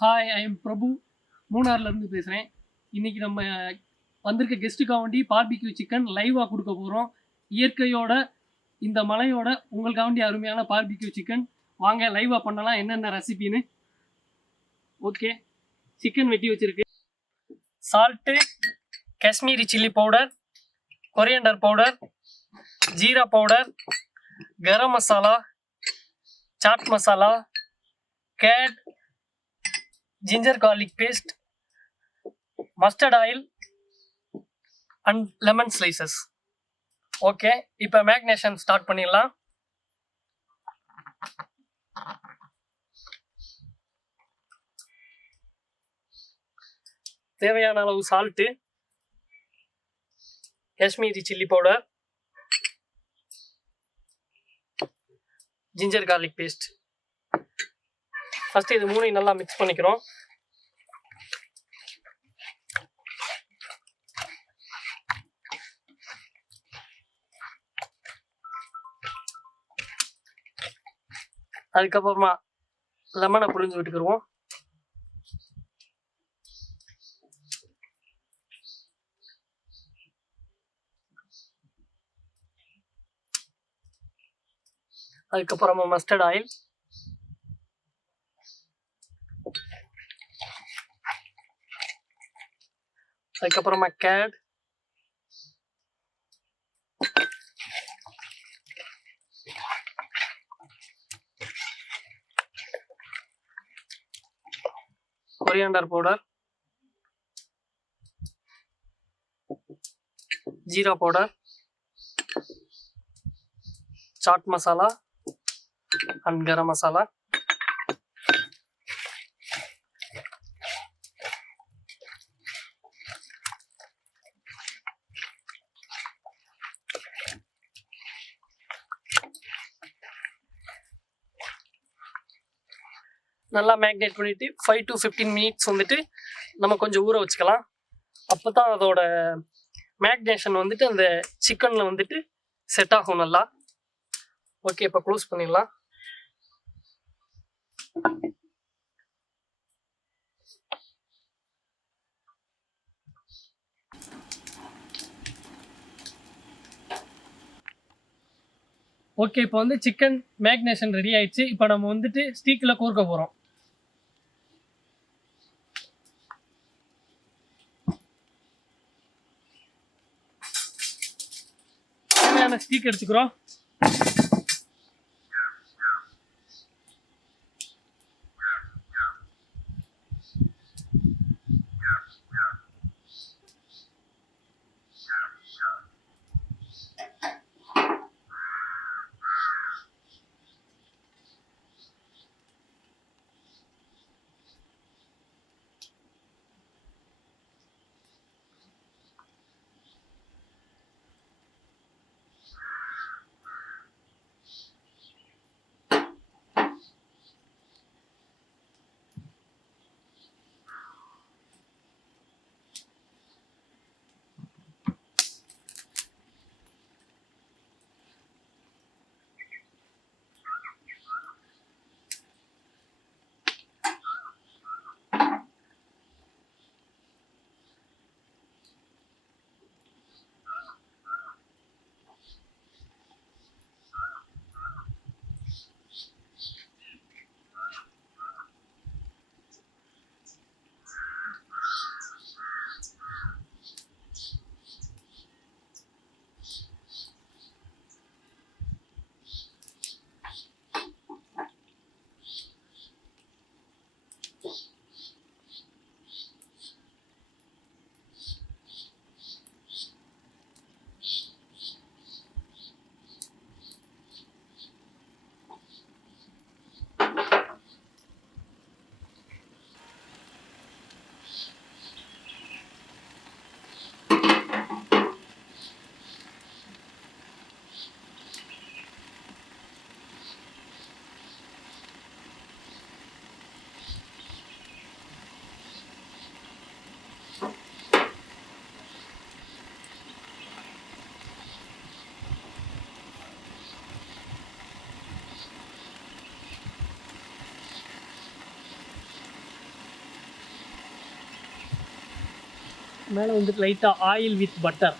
Hi, I am பிரபு. மூணார்லேருந்து பேசுகிறேன். இன்றைக்கி நம்ம வந்திருக்க கெஸ்ட்டுக்காக வேண்டி பார்பிக்யூ சிக்கன் லைவாக கொடுக்க போகிறோம். இயற்கையோட இந்த மலையோட உங்களுக்காக வேண்டி அருமையான பார்பிக்யூ சிக்கன். வாங்க லைவாக பண்ணலாம் என்னென்ன ரெசிபின்னு. ஓகே, சிக்கன் வெட்டி வச்சுருக்கு. Salt, Kashmiri chilli powder, coriander powder, jeera powder, garam masala, chaat masala, கேட், ginger garlic paste, mustard oil and lemon slices. Okay, இப்போ மேக்னேஷன் ஸ்டார்ட் பண்ணிடலாம். தேவையான அளவு salt, Kashmiri chilli powder, ginger garlic paste. First இது மூணையும் நல்லா மிக்ஸ் பண்ணிக்கிறோம். அதுக்கப்புறமா லெமனை புழிஞ்சு விட்டுக்கிடுவோம். அதுக்கப்புறமா மஸ்டர்ட் ஆயில், அதுக்கப்புறமா கேட், coriander powder, jeera powder, chaat masala and garam masala. நல்லா மேக்னேட் பண்ணிவிட்டு 5 to 15 மினிட்ஸ் வந்துட்டு நம்ம கொஞ்சம் ஊற வச்சுக்கலாம். அப்போ தான் அதோட மேக்னேஷன் வந்துட்டு அந்த சிக்கனில் வந்துட்டு செட் ஆகும் நல்லா. ஓகே, இப்போ க்ளோஸ் பண்ணிடலாம். ஓகே, இப்போ வந்து சிக்கன் மேக்னேஷன் ரெடி ஆயிடுச்சு. இப்போ நம்ம வந்துட்டு ஸ்டீக்கில் கோர்க்க போகிறோம். தேவையான ஸ்டீக் எடுத்துக்கிறோம். மேலே வந்துட்டு லைட்டாக ஆயில் வித் பட்டர்.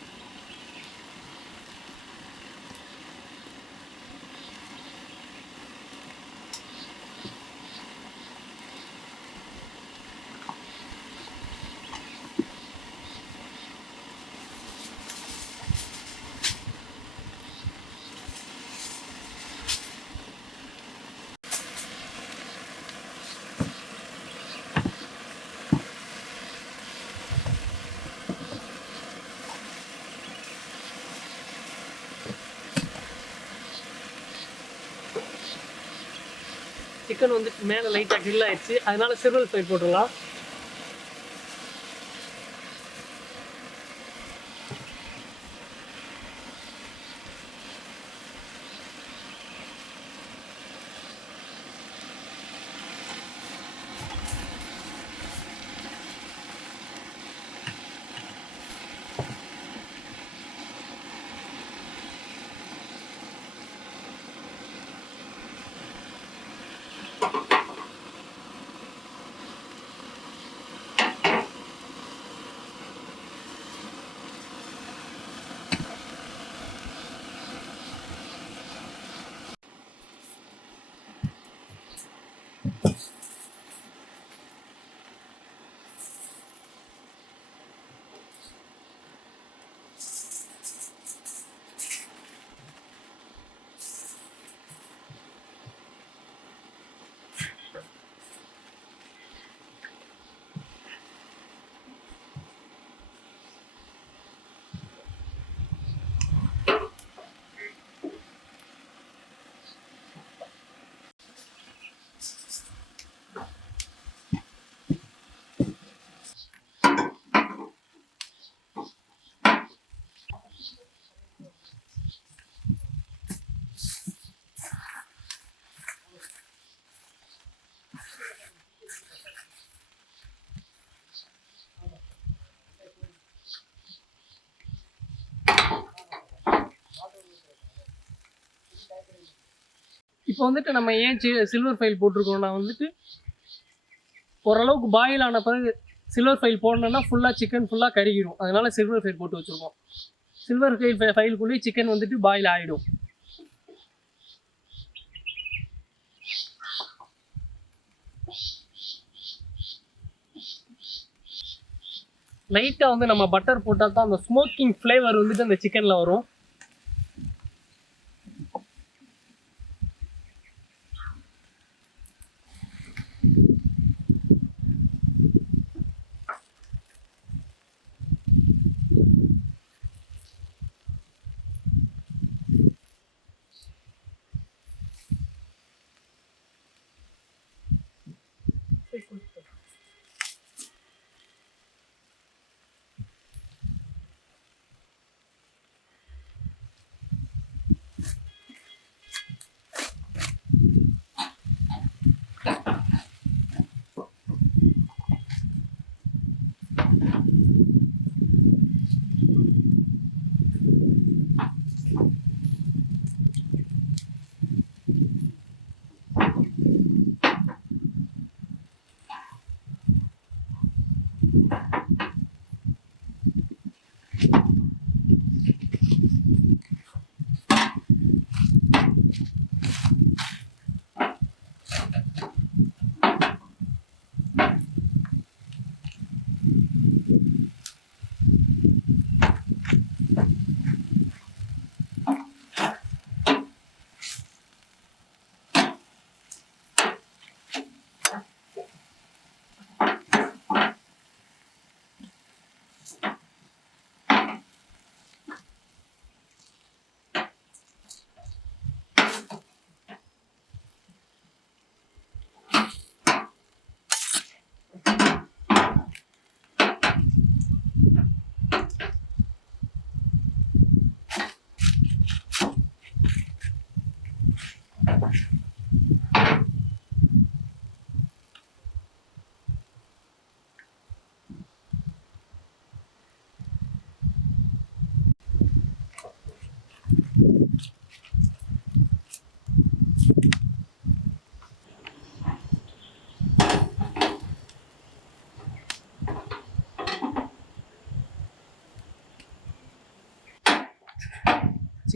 சிக்கன் வந்துட்டு மேலே லைட்டாக கிரில் ஆயிடுச்சு, அதனால சில்வர் ஃபைல் போட்டுடலாம். இப்போ வந்துட்டு நம்ம ஏன் சில்வர் ஃபைல் போட்டிருக்கோம்னா வந்துட்டு ஓரளவுக்கு பாயில் ஆன பிறகு சில்வர் ஃபைல் போடணுன்னா ஃபுல்லாக சிக்கன் ஃபுல்லாக கருகிடும், அதனால சில்வர் ஃபைல் போட்டு வச்சுருக்கோம். சில்வர் ஃபைலுக்குள்ளேயே சிக்கன் வந்துட்டு பாயில் ஆகிடும். லைட்டாக வந்து நம்ம பட்டர் போட்டால் தான் அந்த ஸ்மோக்கிங் ஃப்ளேவர் வந்துட்டு அந்த சிக்கனில் வரும்.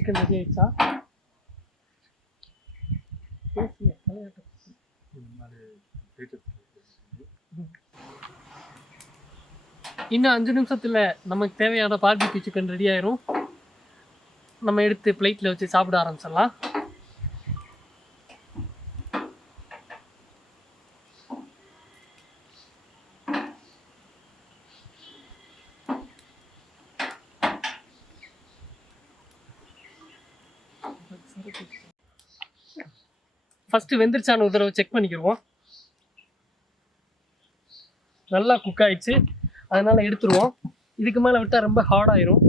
சிக்கன் ரெடி ஆயிடுச்சா? இன்னும் 5 நிமிஷத்துல நமக்கு தேவையான பார்பிக்யூ சிக்கன் ரெடி ஆயிரும். நம்ம எடுத்து பிளேட்ல வச்சு சாப்பிட ஆரம்பிச்சிடலாம். ஃபர்ஸ்ட் வெந்துருச்சான்னு ஒரு தடவை செக் பண்ணிக்கிடுவோம். நல்லா குக் ஆயிடுச்சு, அதனால எடுத்துருவோம். இதுக்கு மேலே விட்டால் ரொம்ப ஹார்ட் ஆயிரும்.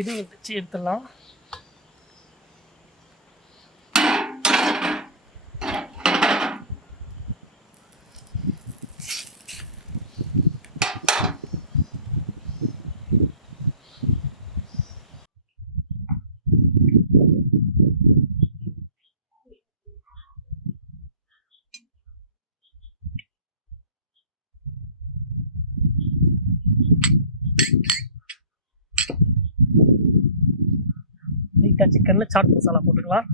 இதையும் வச்சு எடுத்துடலாம். சிக்கன்ல சாட் மசாலா போட்டுக்கலாம்.